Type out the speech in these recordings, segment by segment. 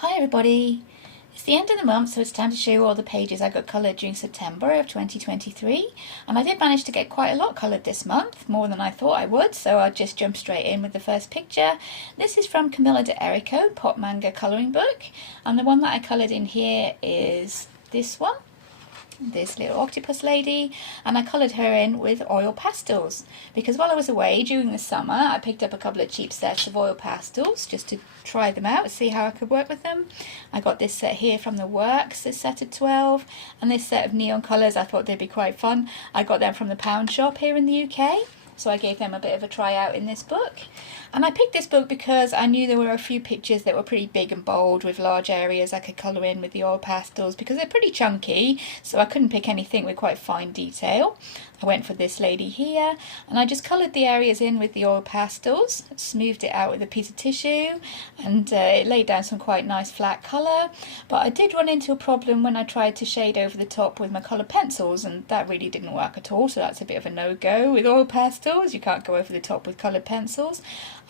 Hi everybody! It's the end of the month, so it's time to show you all the pages I got coloured during September of 2023, and I did manage to get quite a lot coloured this month, more than I thought I would, so I'll just jump straight in with the first picture. This is from Camilla de Erico, Pop Manga colouring book, and the one that I coloured in here is this one. This little octopus lady, and I coloured her in with oil pastels because while I was away during the summer I picked up a couple of cheap sets of oil pastels just to try them out and see how I could work with them. I got this set here from the Works, this set of 12, and this set of neon colours. I thought they'd be quite fun. I got them from the pound shop here in the UK, so I gave them a bit of a try out in this book. And I picked this book because I knew there were a few pictures that were pretty big and bold with large areas I could colour in with the oil pastels because they're pretty chunky, so I couldn't pick anything with quite fine detail. I went for this lady here, and I just coloured the areas in with the oil pastels, smoothed it out with a piece of tissue, and it laid down some quite nice flat colour. But I did run into a problem when I tried to shade over the top with my coloured pencils, and that really didn't work at all, so that's a bit of a no-go with oil pastels. You can't go over the top with coloured pencils.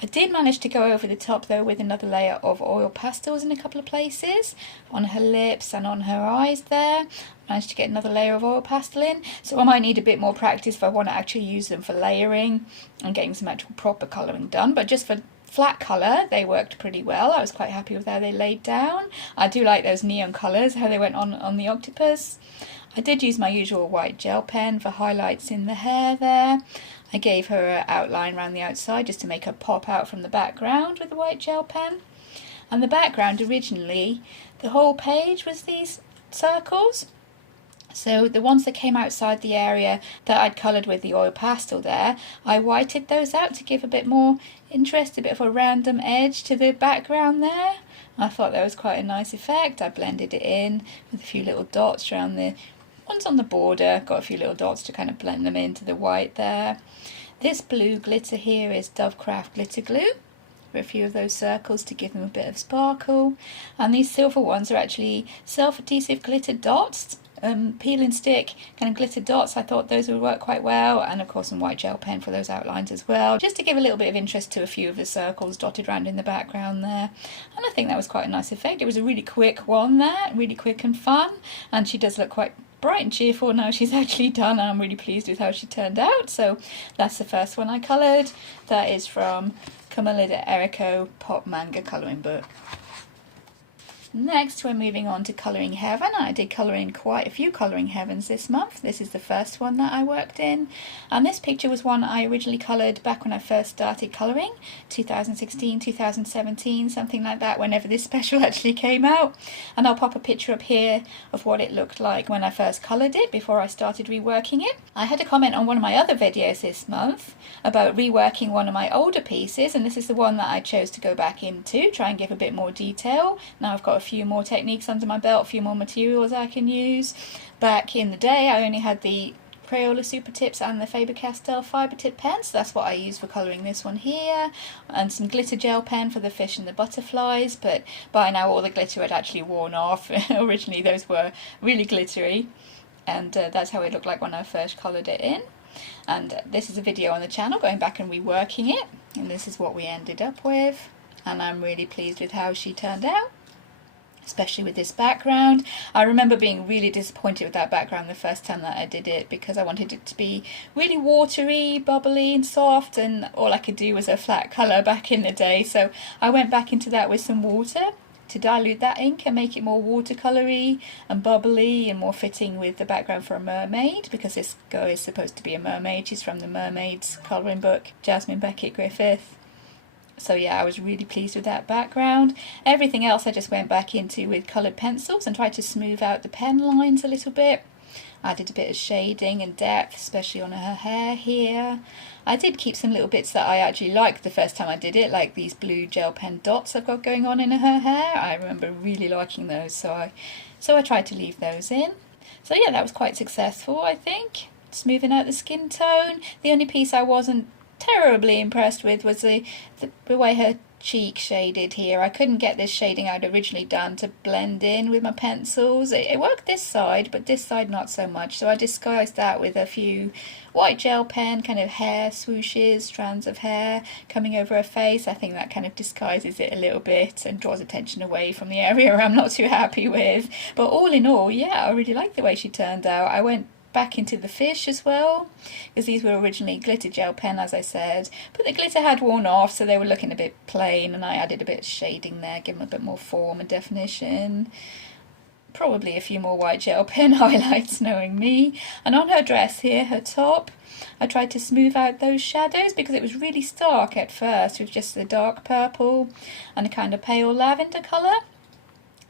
I did manage to go over the top though with another layer of oil pastels in a couple of places, on her lips and on her eyes there. Managed to get another layer of oil pastel in, so I might need a bit more practice if I want to actually use them for layering and getting some actual proper colouring done, but just for flat colour they worked pretty well. I was quite happy with how they laid down. I do like those neon colours, how they went on the octopus. I did use my usual white gel pen for highlights in the hair there. I gave her an outline around the outside just to make her pop out from the background with the white gel pen. And the background originally, the whole page was these circles. So the ones that came outside the area that I'd coloured with the oil pastel there, I whited those out to give a bit more interest, a bit of a random edge to the background there. I thought that was quite a nice effect. I blended it in with a few little dots around the ones on the border, got a few little dots to kind of blend them into the white there. This blue glitter here is Dovecraft glitter glue for a few of those circles to give them a bit of sparkle, and these silver ones are actually self-adhesive glitter dots, peel and stick kind of glitter dots. I thought those would work quite well, and of course some white gel pen for those outlines as well, just to give a little bit of interest to a few of the circles dotted around in the background there. And I think that was quite a nice effect. It was a really quick one there, really quick and fun, and she does look quite bright and cheerful now she's actually done, and I'm really pleased with how she turned out. So that's the first one I coloured. That is from Camilla de Erico Pop Manga colouring book. Next we're moving on to Colouring Heaven. I did colour in quite a few Colouring Heavens this month. This is the first one that I worked in, and this picture was one I originally coloured back when I first started colouring, 2016, 2017, something like that, whenever this special actually came out. And I'll pop a picture up here of what it looked like when I first coloured it before I started reworking it. I had a comment on one of my other videos this month about reworking one of my older pieces, and this is the one that I chose to go back into, try and give a bit more detail. Now I've got a few more techniques under my belt, a few more materials I can use. Back in the day I only had the Crayola Super Tips and the Faber-Castell Fibre Tip pens, so that's what I used for colouring this one here, and some glitter gel pen for the fish and the butterflies, but by now all the glitter had actually worn off. Originally those were really glittery, and that's how it looked like when I first coloured it in. And this is a video on the channel going back and reworking it, and this is what we ended up with, and I'm really pleased with how she turned out, especially with this background. I remember being really disappointed with that background the first time that I did it because I wanted it to be really watery, bubbly and soft, and all I could do was a flat colour back in the day, so I went back into that with some water to dilute that ink and make it more watercoloury and bubbly and more fitting with the background for a mermaid, because this girl is supposed to be a mermaid. She's from the Mermaid's colouring book, Jasmine Becket-Griffith. So yeah, I was really pleased with that background. Everything else I just went back into with coloured pencils and tried to smooth out the pen lines a little bit. I did a bit of shading and depth, especially on her hair here. I did keep some little bits that I actually liked the first time I did it, like these blue gel pen dots I've got going on in her hair. I remember really liking those, so I tried to leave those in. So yeah, that was quite successful, I think. Smoothing out the skin tone. The only piece I wasn't terribly impressed with was the way her cheek shaded here. I couldn't get this shading I'd originally done to blend in with my pencils. It worked this side, but this side not so much, so I disguised that with a few white gel pen kind of hair swooshes, strands of hair coming over her face. I think that kind of disguises it a little bit and draws attention away from the area I'm not too happy with. But all in all, yeah, I really like the way she turned out. I went back into the fish as well, because these were originally glitter gel pen, as I said, but the glitter had worn off, so they were looking a bit plain, and I added a bit of shading there, give them a bit more form and definition. Probably a few more white gel pen highlights, knowing me. And on her dress here, her top, I tried to smooth out those shadows because it was really stark at first with just the dark purple and a kind of pale lavender colour.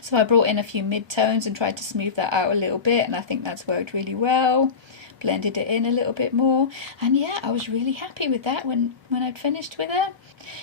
So I brought in a few mid-tones and tried to smooth that out a little bit, and I think that's worked really well. Blended it in a little bit more, and yeah, I was really happy with that when I'd finished with it.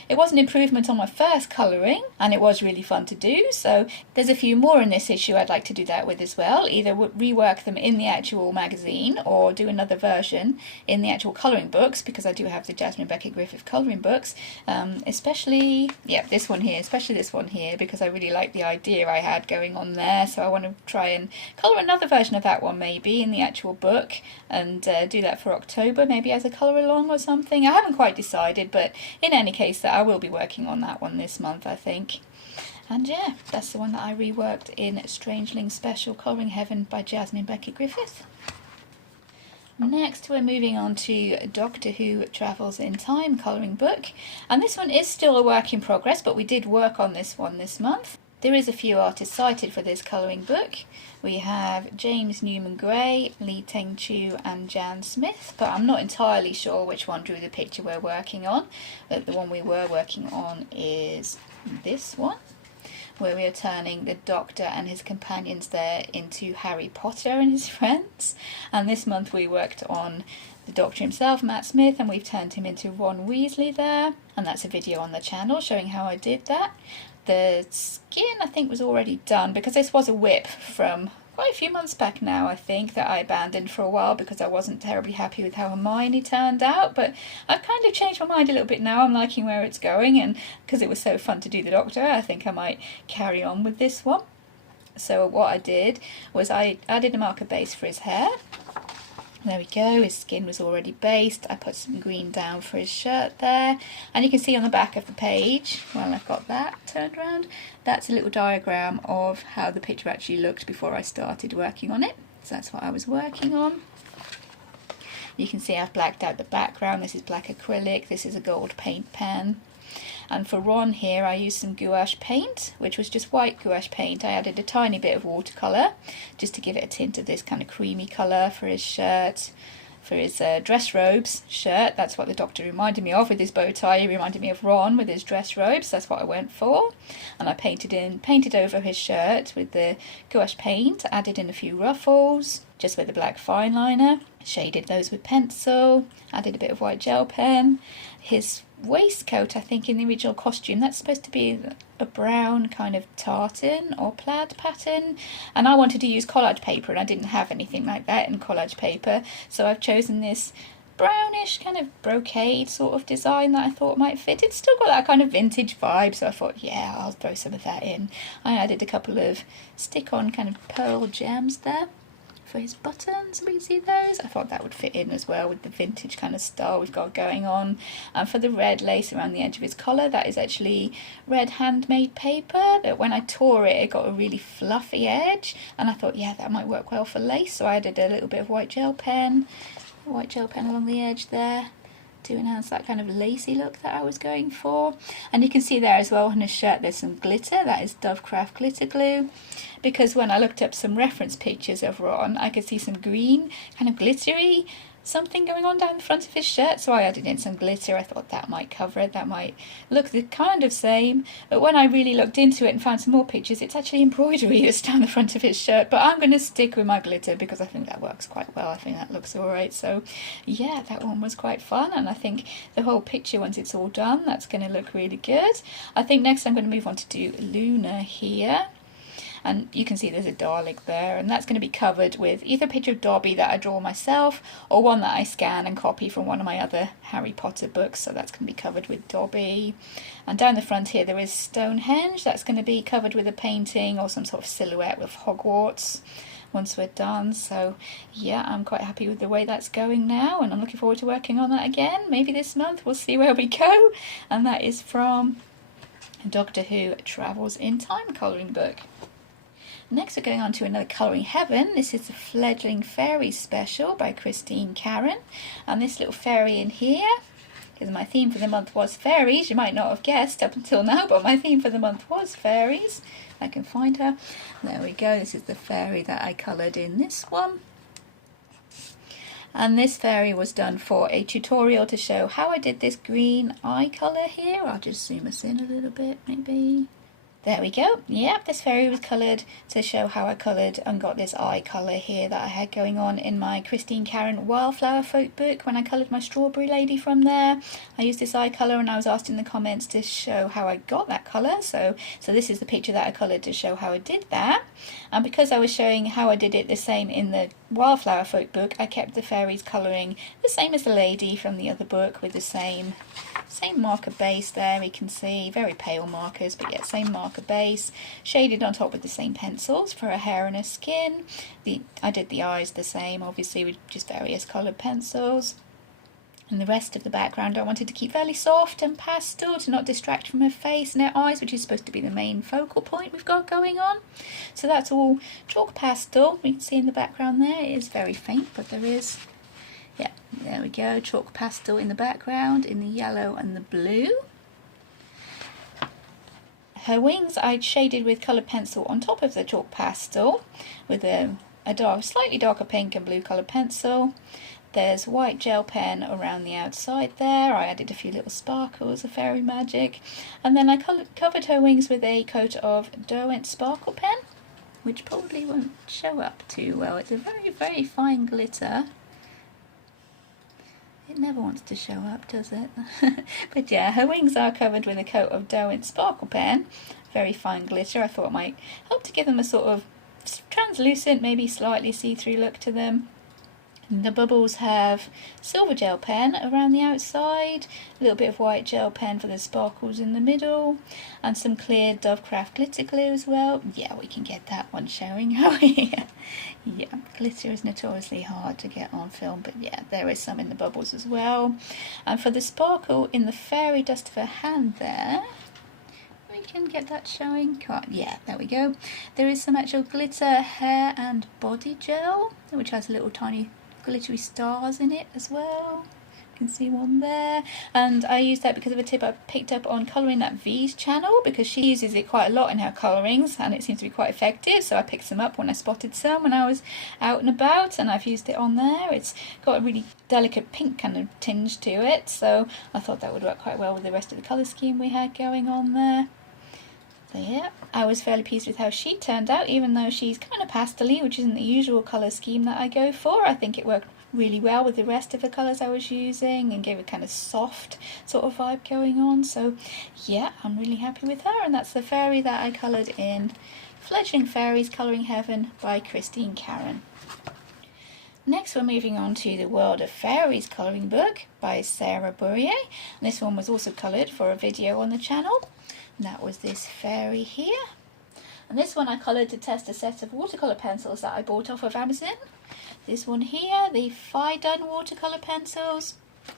It was an improvement on my first colouring, and it was really fun to do, so there's a few more in this issue I'd like to do that with as well. Either rework them in the actual magazine or do another version in the actual colouring books, because I do have the Jasmine Becket-Griffith colouring books, especially this one here, because I really like the idea I had going on there, so I want to try and colour another version of that one maybe in the actual book, and do that for October, maybe as a colour along or something. I haven't quite decided, but in any case that I will be working on that one this month, I think. And yeah, that's the one that I reworked in Strangeling Special Colouring Heaven by Jasmine Becket-Griffith. Next we're moving on to Doctor Who Travels in Time colouring book, and this one is still a work in progress, but we did work on this one this month. There is a few artists cited for this colouring book. We have James Newman Gray, Lee Teng Chu and Jan Smith, but I'm not entirely sure which one drew the picture we're working on. But the one we were working on is this one, where we are turning the Doctor and his companions there into Harry Potter and his friends. And this month we worked on the Doctor himself, Matt Smith, and we've turned him into Ron Weasley there. And that's a video on the channel showing how I did that. The skin, I think, was already done, because this was a whip from quite a few months back now, I think, that I abandoned for a while because I wasn't terribly happy with how Hermione turned out. But I've kind of changed my mind a little bit now. I'm liking where it's going, and because it was so fun to do the Doctor, I think I might carry on with this one. So what I did was I added a marker base for his hair. There we go, his skin was already based. I put some green down for his shirt there, and you can see on the back of the page, well, I've got that turned around, that's a little diagram of how the picture actually looked before I started working on it. So that's what I was working on. You can see I've blacked out the background. This is black acrylic, this is a gold paint pen. And for Ron here I used some gouache paint, which was just white gouache paint. I added a tiny bit of watercolour just to give it a tint of this kind of creamy colour for his shirt. For his dress robes shirt, that's what the Doctor reminded me of with his bow tie. He reminded me of Ron with his dress robes, that's what I went for. And I painted over his shirt with the gouache paint, added in a few ruffles, just with a black fine liner, shaded those with pencil, added a bit of white gel pen. His waistcoat, I think in the original costume, that's supposed to be a brown kind of tartan or plaid pattern, and I wanted to use collage paper and I didn't have anything like that in collage paper, so I've chosen this brownish kind of brocade sort of design that I thought might fit. It's still got that kind of vintage vibe, so I thought, yeah, I'll throw some of that in. I added a couple of stick-on kind of pearl gems there for his buttons, we can see those. I thought that would fit in as well with the vintage kind of style we've got going on. And for the red lace around the edge of his collar, that is actually red handmade paper that when I tore it, it got a really fluffy edge, and I thought, yeah, that might work well for lace, so I added a little bit of white gel pen along the edge there to enhance that kind of lacy look that I was going for. And you can see there as well on his shirt there's some glitter, that is Dovecraft glitter glue, because when I looked up some reference pictures of Ron, I could see some green kind of glittery something going on down the front of his shirt, so I added in some glitter. I thought that might cover it, that might look the kind of same, but when I really looked into it and found some more pictures, it's actually embroidery that's down the front of his shirt. But I'm going to stick with my glitter because I think that works quite well. I think that looks alright. So yeah, that one was quite fun, and I think the whole picture, once it's all done, that's going to look really good. I think next I'm going to move on to do Luna here. and you can see there's a Dalek there, and that's going to be covered with either a picture of Dobby that I draw myself or one that I scan and copy from one of my other Harry Potter books, so that's going to be covered with Dobby. And down the front here there is Stonehenge, that's going to be covered with a painting or some sort of silhouette with Hogwarts once we're done. So yeah, I'm quite happy with the way that's going now, and I'm looking forward to working on that again, maybe this month, we'll see where we go. And that is from Doctor Who Travels in Time colouring book. Next we're going on to another Colouring Heaven. This is the Fledgling Fairy special by Karron, and this little fairy in here, because my theme for the month was fairies, you might not have guessed up until now, but my theme for the month was fairies. I can find her. There we go, this is the fairy that I coloured in this one. And this fairy was done for a tutorial to show how I did this green eye colour here. I'll just zoom us in a little bit maybe. There we go. Yep, this fairy was coloured to show how I coloured and got this eye colour here that I had going on in my Karron Wildflower Folk book when I coloured my strawberry lady from there. I used this eye colour, and I was asked in the comments to show how I got that colour. So this is the picture that I coloured to show how I did that. And because I was showing how I did it the same in the Wildflower Folk book, I kept the fairies colouring the same as the lady from the other book, with the same marker base there. We can see very pale markers, but yeah, same marker base, shaded on top with the same pencils for her hair and her skin. I did the eyes the same, obviously, with just various coloured pencils. And the rest of the background I wanted to keep fairly soft and pastel to not distract from her face and her eyes, which is supposed to be the main focal point we've got going on. So that's all chalk pastel. We can see in the background there, it is very faint, but there is, yeah, there we go, chalk pastel in the background in the yellow and the blue. Her wings I shaded with coloured pencil on top of the chalk pastel with a slightly darker pink and blue coloured pencil. There's white gel pen around the outside there. I added a few little sparkles of fairy magic. And then I covered her wings with a coat of Derwent sparkle pen, which probably won't show up too well. It's a very, very fine glitter. It never wants to show up, does it? But yeah, her wings are covered with a coat of Derwent sparkle pen. Very fine glitter. I thought it might help to give them a sort of translucent, maybe slightly see-through look to them. And the bubbles have silver gel pen around the outside, a little bit of white gel pen for the sparkles in the middle, and some clear Dovecraft glitter glue as well. Yeah, we can get that one showing over here. Yeah, glitter is notoriously hard to get on film, but yeah, there is some in the bubbles as well. And for the sparkle in the fairy dust of her hand there, we can get that showing. Yeah, there we go. There is some actual glitter hair and body gel, which has little tiny glittery stars in it as well. You can see one there, and I used that because of a tip I picked up on Colouring That V's channel, because she uses it quite a lot in her colourings and it seems to be quite effective, so I picked some up when I spotted some when I was out and about, and I've used it on there. It's got a really delicate pink kind of tinge to it, so I thought that would work quite well with the rest of the colour scheme we had going on there. So yeah, I was fairly pleased with how she turned out, even though she's kind of pastel-y, which isn't the usual colour scheme that I go for. I think it worked really well with the rest of the colours I was using and gave a kind of soft sort of vibe going on. So yeah, I'm really happy with her, and that's the fairy that I coloured in Fledgling Fairies Colouring Heaven by Karron. Next we're moving on to the World of Fairies colouring book by Sarah Burrier, and this one was also coloured for a video on the channel. And that was this fairy here. And this one I coloured to test a set of watercolour pencils that I bought off of Amazon. This one here, the Fidun watercolour pencils,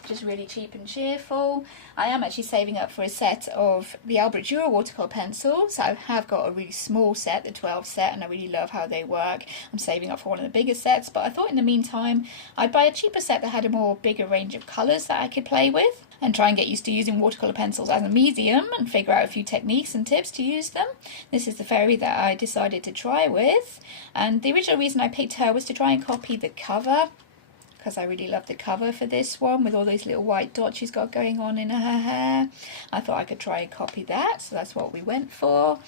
just really cheap and cheerful. I am actually saving up for a set of the Albert Dürer watercolour pencils. I have got a really small set, the 12 set, and I really love how they work. I'm saving up for one of the bigger sets, but I thought in the meantime I'd buy a cheaper set that had a more bigger range of colours that I could play with, and try and get used to using watercolour pencils as a medium and figure out a few techniques and tips to use them. This is the fairy that I decided to try with, and the original reason I picked her was to try and copy the cover, because I really love the cover for this one with all those little white dots she's got going on in her hair. I thought I could try and copy that, so that's what we went for.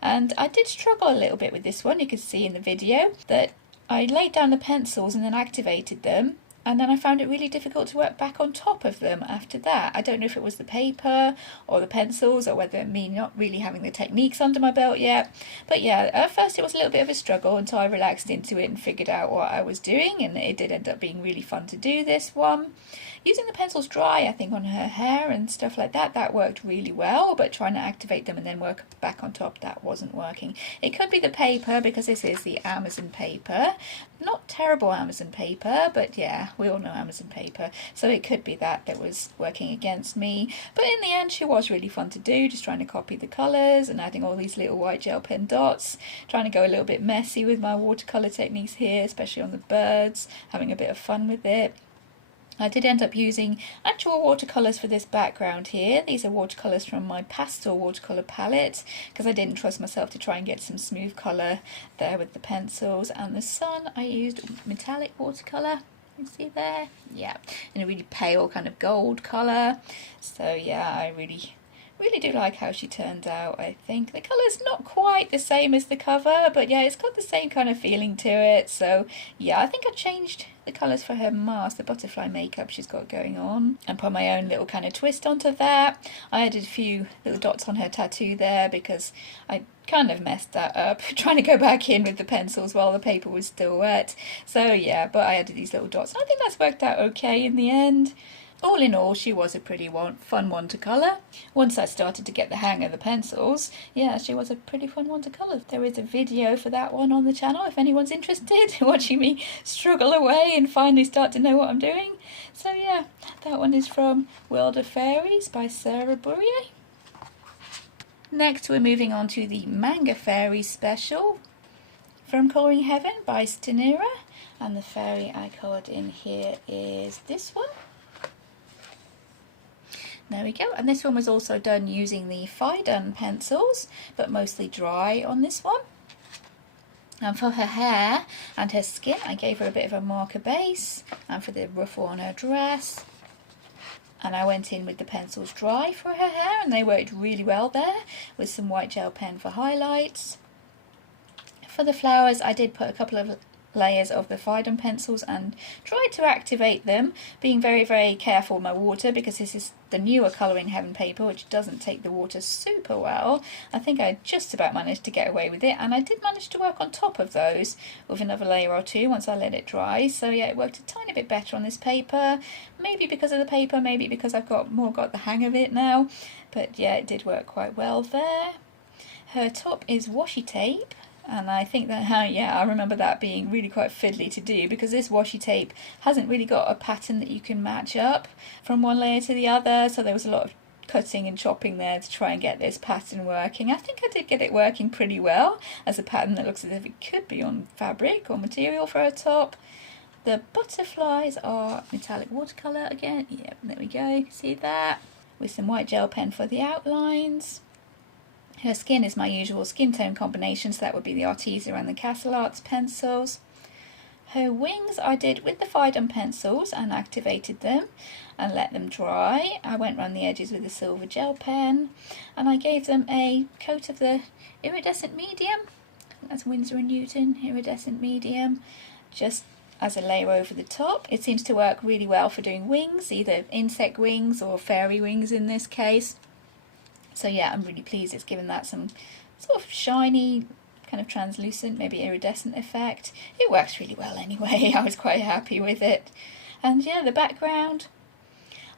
And I did struggle a little bit with this one. You can see in the video that I laid down the pencils and then activated them, And then I found it really difficult to work back on top of them after that. I don't know if it was the paper or the pencils or whether me not really having the techniques under my belt yet. But yeah, at first it was a little bit of a struggle until I relaxed into it and figured out what I was doing, and it did end up being really fun to do this one. Using the pencils dry, I think, on her hair and stuff like that, that worked really well, but trying to activate them and then work back on top, that wasn't working. It could be the paper, because this is the Amazon paper. Not terrible Amazon paper, but yeah, we all know Amazon paper, so it could be that was working against me. But in the end, she was really fun to do, just trying to copy the colours and adding all these little white gel pen dots, trying to go a little bit messy with my watercolour techniques here, especially on the birds, having a bit of fun with it. I did end up using actual watercolours for this background here. These are watercolours from my pastel watercolour palette, because I didn't trust myself to try and get some smooth colour there with the pencils. And the sun, I used metallic watercolour. You see there? Yeah, in a really pale kind of gold colour. So yeah, I really do like how she turned out. I think the colour's not quite the same as the cover, but yeah, it's got the same kind of feeling to it. So yeah, I think I changed the colours for her mask, the butterfly makeup she's got going on, and put my own little kind of twist onto that. I added a few little dots on her tattoo there because I kind of messed that up trying to go back in with the pencils while the paper was still wet. So yeah, but I added these little dots, and I think that's worked out okay in the end. All in all, she was a pretty fun one to colour. Once I started to get the hang of the pencils, yeah, she was a pretty fun one to colour. There is a video for that one on the channel if anyone's interested, watching me struggle away and finally start to know what I'm doing. So yeah, that one is from World of Fairies by Burrier. Next we're moving on to the Manga Fairies special from Colouring Heaven by Stanira, and the fairy I coloured in here is this one. There we go, and this one was also done using the fiddling pencils, but mostly dry on this one. And for her hair and her skin, I gave her a bit of a marker base, and for the ruffle on her dress, and I went in with the pencils dry for her hair, and they worked really well there, with some white gel pen for highlights. For the flowers, I did put a couple of layers of the fiddling pencils and tried to activate them, being very careful with my water, because this is the newer Colouring Heaven paper, which doesn't take the water super well. I think I just about managed to get away with it, and I did manage to work on top of those with another layer or two once I let it dry. So yeah, it worked a tiny bit better on this paper, maybe because of the paper, maybe because I've got the hang of it now, but yeah, it did work quite well there. Her top is washi tape, and I think that, yeah, I remember that being really quite fiddly to do, because this washi tape hasn't really got a pattern that you can match up from one layer to the other, so there was a lot of cutting and chopping there to try and get this pattern working. I think I did get it working pretty well as a pattern that looks as if it could be on fabric or material for a top. The butterflies are metallic watercolour again. Yep, there we go, see that? With some white gel pen for the outlines. Her skin is my usual skin tone combination, so that would be the Arteza and the Castle Arts pencils. Her wings I did with the fiddling pencils and activated them and let them dry. I went around the edges with a silver gel pen, and I gave them a coat of the iridescent medium. I think that's Winsor & Newton iridescent medium, just as a layer over the top. It seems to work really well for doing wings, either insect wings or fairy wings in this case. So yeah, I'm really pleased it's given that some sort of shiny, kind of translucent, maybe iridescent effect. It works really well anyway, I was quite happy with it. And yeah, the background,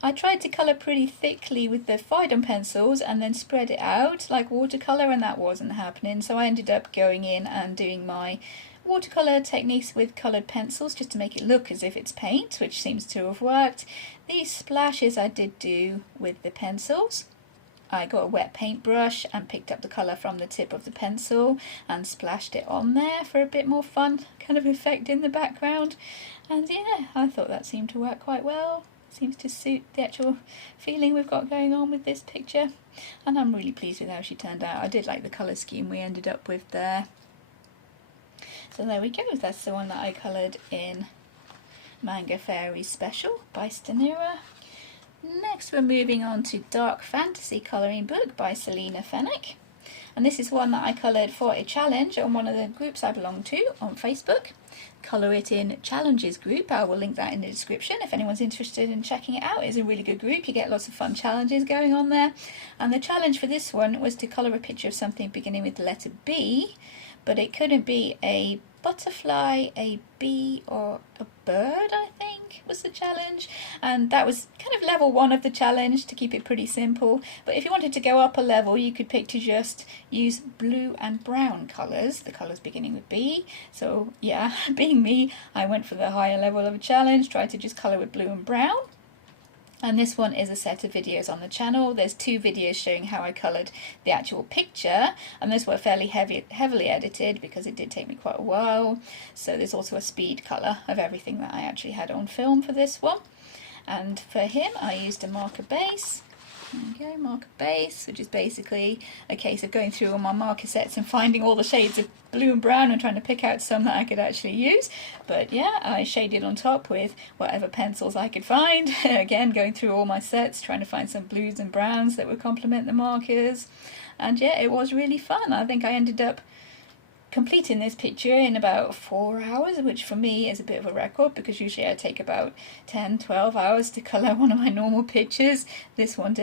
I tried to colour pretty thickly with the fiddling pencils and then spread it out like watercolour, and that wasn't happening. So I ended up going in and doing my watercolour techniques with coloured pencils just to make it look as if it's paint, which seems to have worked. These splashes I did do with the pencils. I got a wet paintbrush and picked up the colour from the tip of the pencil and splashed it on there for a bit more fun kind of effect in the background. And yeah, I thought that seemed to work quite well. Seems to suit the actual feeling we've got going on with this picture. And I'm really pleased with how she turned out. I did like the colour scheme we ended up with there. So there we go, that's the one that I coloured in Manga Fairy Special by Stanira. Next we're moving on to Dark Fantasy Colouring Book by Selena Fenwick, And this is one that I coloured for a challenge on one of the groups I belong to on Facebook. Colour It In Challenges group. I will link that in the description if anyone's interested in checking it out. It's a really good group. You get lots of fun challenges going on there. And the challenge for this one was to colour a picture of something beginning with the letter B, but it couldn't be a butterfly, a bee, or a bird, I think was the challenge. And that was kind of level 1 of the challenge, to keep it pretty simple. But if you wanted to go up a level, you could pick to just use blue and brown colours, the colours beginning with B. So yeah, being me, I went for the higher level of a challenge, tried to just colour with blue and brown. And this one is a set of videos on the channel. There's 2 videos showing how I coloured the actual picture, and those were fairly heavily edited because it did take me quite a while. So there's also a speed colour of everything that I actually had on film for this one. And for him I used a marker base. There we go, marker base, which is basically a case of going through all my marker sets and finding all the shades of blue and brown and trying to pick out some that I could actually use. But yeah, I shaded on top with whatever pencils I could find. Again, going through all my sets, trying to find some blues and browns that would complement the markers. And yeah, it was really fun. I think I ended up completing this picture in about 4 hours, which for me is a bit of a record because usually I take about 10-12 hours to colour one of my normal pictures. This one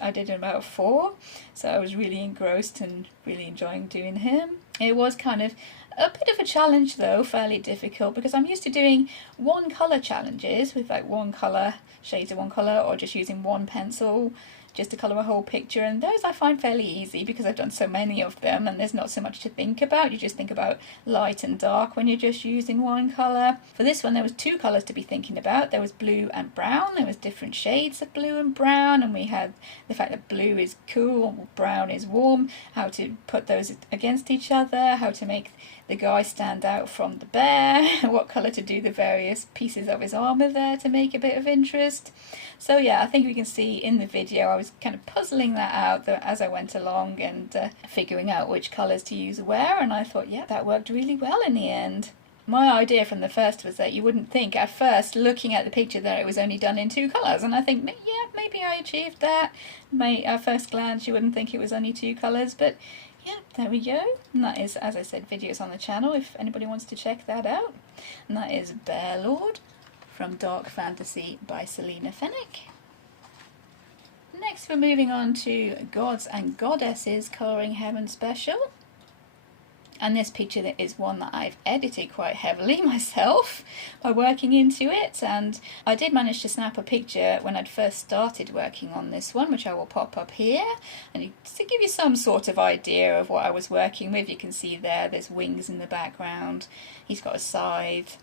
I did in about 4, so I was really engrossed and really enjoying doing him. It was kind of a bit of a challenge though, fairly difficult, because I'm used to doing one colour challenges with like one colour, shades of one colour, or just using one pencil just to colour a whole picture, and those I find fairly easy because I've done so many of them and there's not so much to think about. You just think about light and dark when you're just using one colour. For this one there was 2 colours to be thinking about. There was blue and brown. There was different shades of blue and brown, and we had the fact that blue is cool, brown is warm, how to put those against each other, how to make the guy stand out from the bear, what colour to do the various pieces of his armour there to make a bit of interest. So yeah, I think we can see in the video I was kind of puzzling that out as I went along and figuring out which colours to use where, and I thought, yeah, that worked really well in the end. My idea from the first was that you wouldn't think at first, looking at the picture, that it was only done in 2 colours, and I think, yeah, maybe I achieved that. At first glance you wouldn't think it was only 2 colours, but yeah, there we go. And that is, as I said, videos on the channel if anybody wants to check that out. And that is Bear Lord from Dark Fantasy by Selena Fennick. Next we're moving on to Gods and Goddesses Colouring Heaven Special. And this picture is one that I've edited quite heavily myself by working into it, and I did manage to snap a picture when I'd first started working on this one, which I will pop up here, and to give you some sort of idea of what I was working with. You can see there's wings in the background. He's got a scythe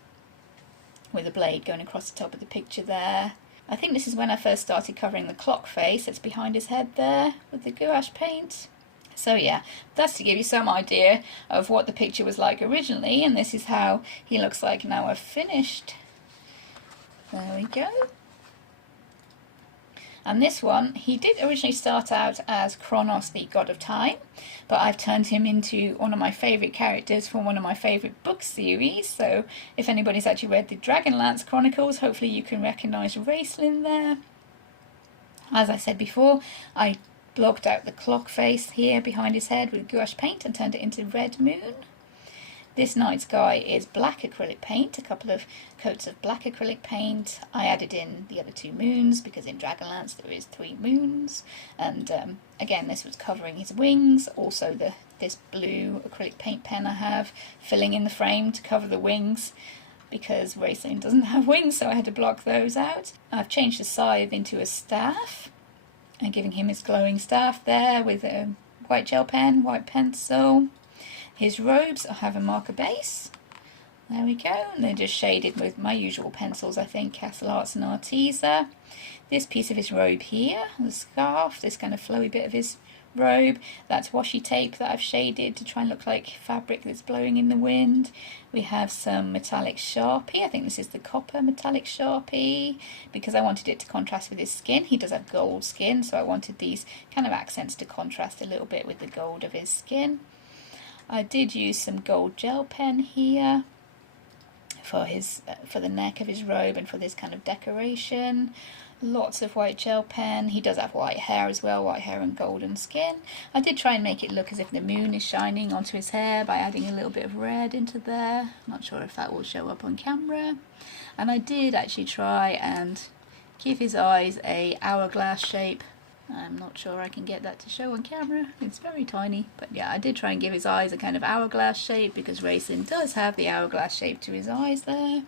with a blade going across the top of the picture there. I think this is when I first started covering the clock face that's behind his head there with the gouache paint. So yeah, that's to give you some idea of what the picture was like originally, and this is how he looks like now I've finished. There we go. And this one, he did originally start out as Kronos, the god of time, but I've turned him into one of my favourite characters from one of my favourite book series. So if anybody's actually read the Dragonlance Chronicles, hopefully you can recognise Raistlin there. As I said before, I blocked out the clock face here behind his head with gouache paint and turned it into Red Moon. This night sky is black acrylic paint, a couple of coats of black acrylic paint. I added in the other 2 moons because in Dragonlance there is 3 moons. And again, this was covering his wings. Also this blue acrylic paint pen I have filling in the frame to cover the wings, because Raistlin doesn't have wings, so I had to block those out. I've changed the scythe into a staff and giving him his glowing staff there with a white gel pen, white pencil. His robes have a marker base. There we go, and they're just shaded with my usual pencils, I think, Castle Arts and Arteza. This piece of his robe here, the scarf, this kind of flowy bit of his robe, that's washi tape that I've shaded to try and look like fabric that's blowing in the wind. We have some metallic Sharpie. I think this is the copper metallic Sharpie because I wanted it to contrast with his skin. He does have gold skin, so I wanted these kind of accents to contrast a little bit with the gold of his skin. I did use some gold gel pen here for the neck of his robe and for this kind of decoration. Lots of white gel pen. He does have white hair as well, white hair and golden skin. I did try and make it look as if the moon is shining onto his hair by adding a little bit of red into there. Not sure if that will show up on camera. And I did actually try and give his eyes a hourglass shape. I'm not sure I can get that to show on camera. It's very tiny. But yeah, I did try and give his eyes a kind of hourglass shape because Raisin does have the hourglass shape to his eyes there.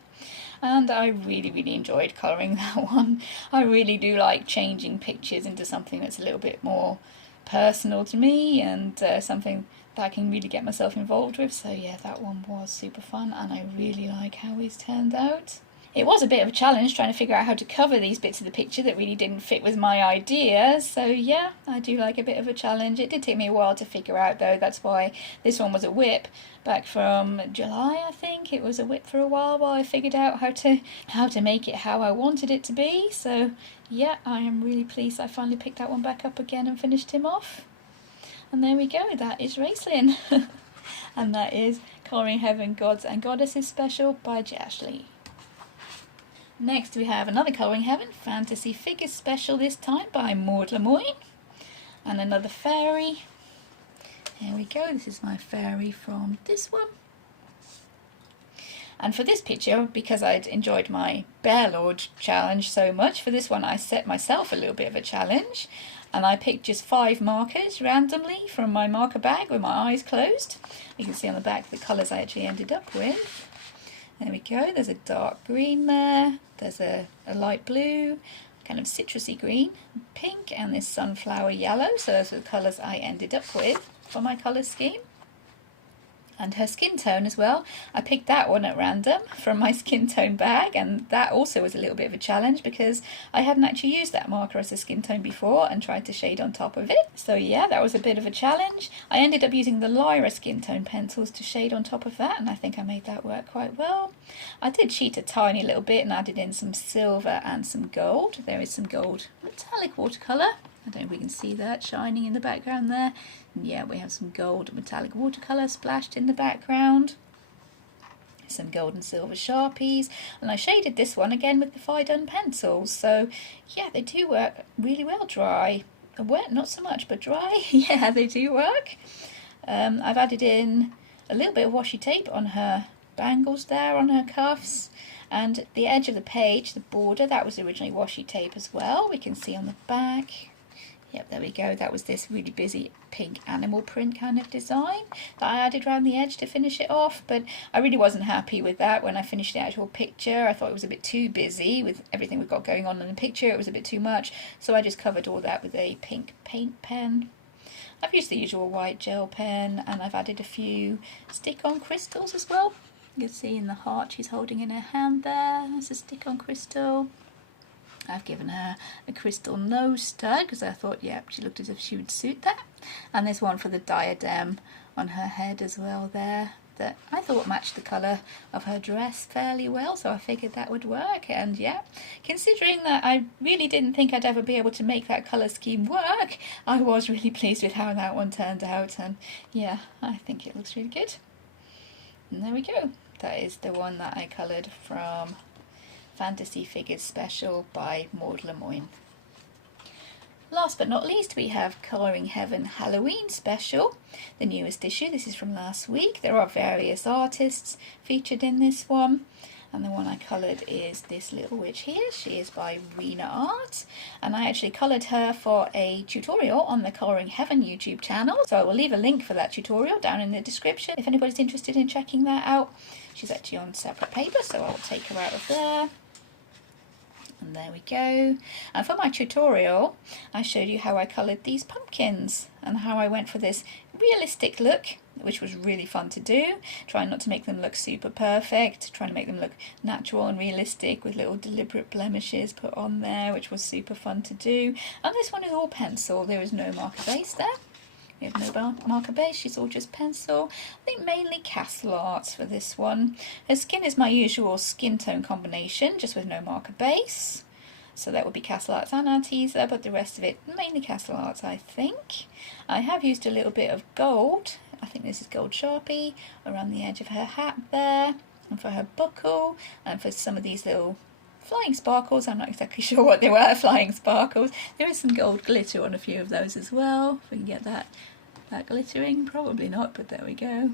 And I really enjoyed colouring that one. I really do like changing pictures into something that's a little bit more personal to me and something that I can really get myself involved with. So yeah, that one was super fun and I really like how he's turned out. It was a bit of a challenge trying to figure out how to cover these bits of the picture that really didn't fit with my idea. So yeah, I do like a bit of a challenge. It did take me a while to figure out though. That's why this one was a whip. Back from July, I think. It was a whip for a while I figured out how to make it how I wanted it to be. So yeah, I am really pleased I finally picked that one back up again and finished him off. And there we go, that is Raceline. And that is Colouring Heaven Gods and Goddesses Special by Jasmine. Next we have another Colouring Heaven Fantasy Figures Special, this time by Maud Lemoyne. And another fairy. Here we go, this is my fairy from this one. And for this picture, because I'd enjoyed my Bear Lord challenge so much, for this one I set myself a little bit of a challenge. And I picked just 5 markers randomly from my marker bag with my eyes closed. You can see on the back the colours I actually ended up with. There we go, there's a dark green there, there's a light blue, kind of citrusy green, pink, and this sunflower yellow. So those are the colours I ended up with for my colour scheme. And her skin tone as well. I picked that one at random from my skin tone bag, and that also was a little bit of a challenge because I hadn't actually used that marker as a skin tone before and tried to shade on top of it. So yeah, that was a bit of a challenge. I ended up using the Lyra skin tone pencils to shade on top of that, and I think I made that work quite well. I did cheat a tiny little bit and added in some silver and some gold. There is some gold metallic watercolour. I don't know if we can see that shining in the background there. And yeah, we have some gold metallic watercolour splashed in the background. Some gold and silver Sharpies. And I shaded this one again with the Fidon pencils. So yeah, they do work really well dry. Wet, not so much, but dry, yeah, they do work. I've added in a little bit of washi tape on her bangles there, on her cuffs. And the edge of the page, the border, that was originally washi tape as well. We can see on the back. Yep, there we go. That was this really busy pink animal print kind of design that I added around the edge to finish it off. But I really wasn't happy with that when I finished the actual picture. I thought it was a bit too busy with everything we've got going on in the picture. It was a bit too much. So I just covered all that with a pink paint pen. I've used the usual white gel pen, and I've added a few stick-on crystals as well. You can see in the heart she's holding in her hand there. There's a stick-on crystal. I've given her a crystal nose stud because I thought, yeah, she looked as if she would suit that. And there's one for the diadem on her head as well there that I thought matched the colour of her dress fairly well, so I figured that would work. And yeah, considering that I really didn't think I'd ever be able to make that colour scheme work, I was really pleased with how that one turned out. And yeah, I think it looks really good. And there we go. That is the one that I coloured from Fantasy Figures Special by Maud Lemoyne. Last but not least, we have Colouring Heaven Halloween Special, the newest issue. This is from last week. There are various artists featured in this one. And the one I coloured is this little witch here. She is by Rena Art. And I actually coloured her for a tutorial on the Colouring Heaven YouTube channel. So I will leave a link for that tutorial down in the description if anybody's interested in checking that out. She's actually on separate paper, so I will take her out of there. And there we go. And for my tutorial, I showed you how I coloured these pumpkins and how I went for this realistic look, which was really fun to do. Trying not to make them look super perfect, trying to make them look natural and realistic with little deliberate blemishes put on there, which was super fun to do. And this one is all pencil. There is no marker base there. We have no marker base, she's all just pencil. I think mainly castle arts for this one. Her skin is my usual skin tone combination, just with no marker base. So that would be castle arts and Arteza, but the rest of it mainly castle arts, I think. I have used a little bit of gold. I think this is gold Sharpie around the edge of her hat there, and for her buckle, and for some of these little flying sparkles. I'm not exactly sure what they were, flying sparkles. There is some gold glitter on a few of those as well. If we can get that glittering, probably not, but there we go.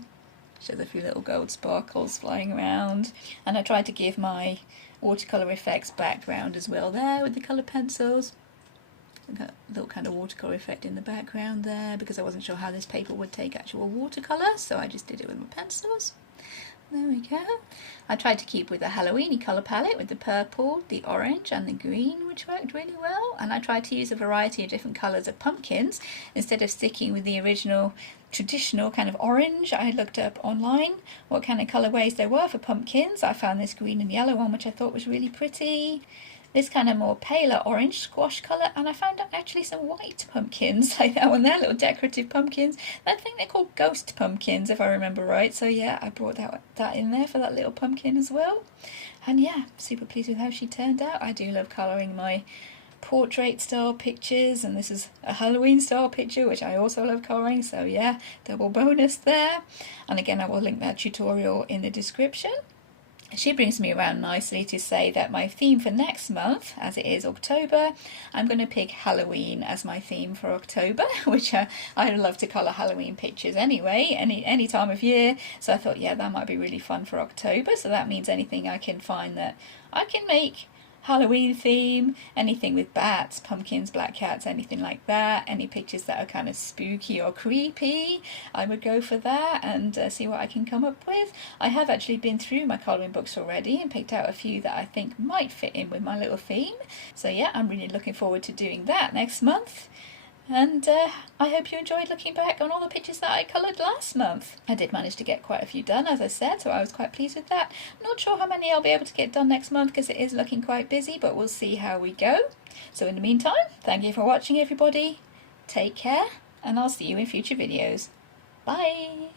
Shows a few little gold sparkles flying around. And I tried to give my watercolour effects background as well there with the colour pencils. I've got a little kind of watercolour effect in the background there because I wasn't sure how this paper would take actual watercolour, so I just did it with my pencils. There we go. I tried to keep with the Halloweeny colour palette with the purple, the orange and the green, which worked really well. And I tried to use a variety of different colours of pumpkins instead of sticking with the original traditional kind of orange. I looked up online what kind of colourways there were for pumpkins. I found this green and yellow one which I thought was really pretty. This kind of more paler orange squash colour, and I found actually some white pumpkins like that one there, little decorative pumpkins. I think they're called ghost pumpkins if I remember right, so yeah, I brought that in there for that little pumpkin as well. And yeah, super pleased with how she turned out. I do love colouring my portrait style pictures, and this is a Halloween style picture which I also love colouring, so yeah, double bonus there. And again, I will link that tutorial in the description. She brings me around nicely to say that my theme for next month, as it is October, I'm going to pick Halloween as my theme for October, which I love to colour Halloween pictures anyway, any time of year. So I thought, yeah, that might be really fun for October. So that means anything I can find that I can make Halloween theme, anything with bats, pumpkins, black cats, anything like that, any pictures that are kind of spooky or creepy, I would go for that and see what I can come up with. I have actually been through my colouring books already and picked out a few that I think might fit in with my little theme. So yeah, I'm really looking forward to doing that next month. And I hope you enjoyed looking back on all the pictures that I coloured last month. I did manage to get quite a few done, as I said, so I was quite pleased with that. I'm not sure how many I'll be able to get done next month because it is looking quite busy, but we'll see how we go. So in the meantime, thank you for watching everybody. Take care, and I'll see you in future videos. Bye!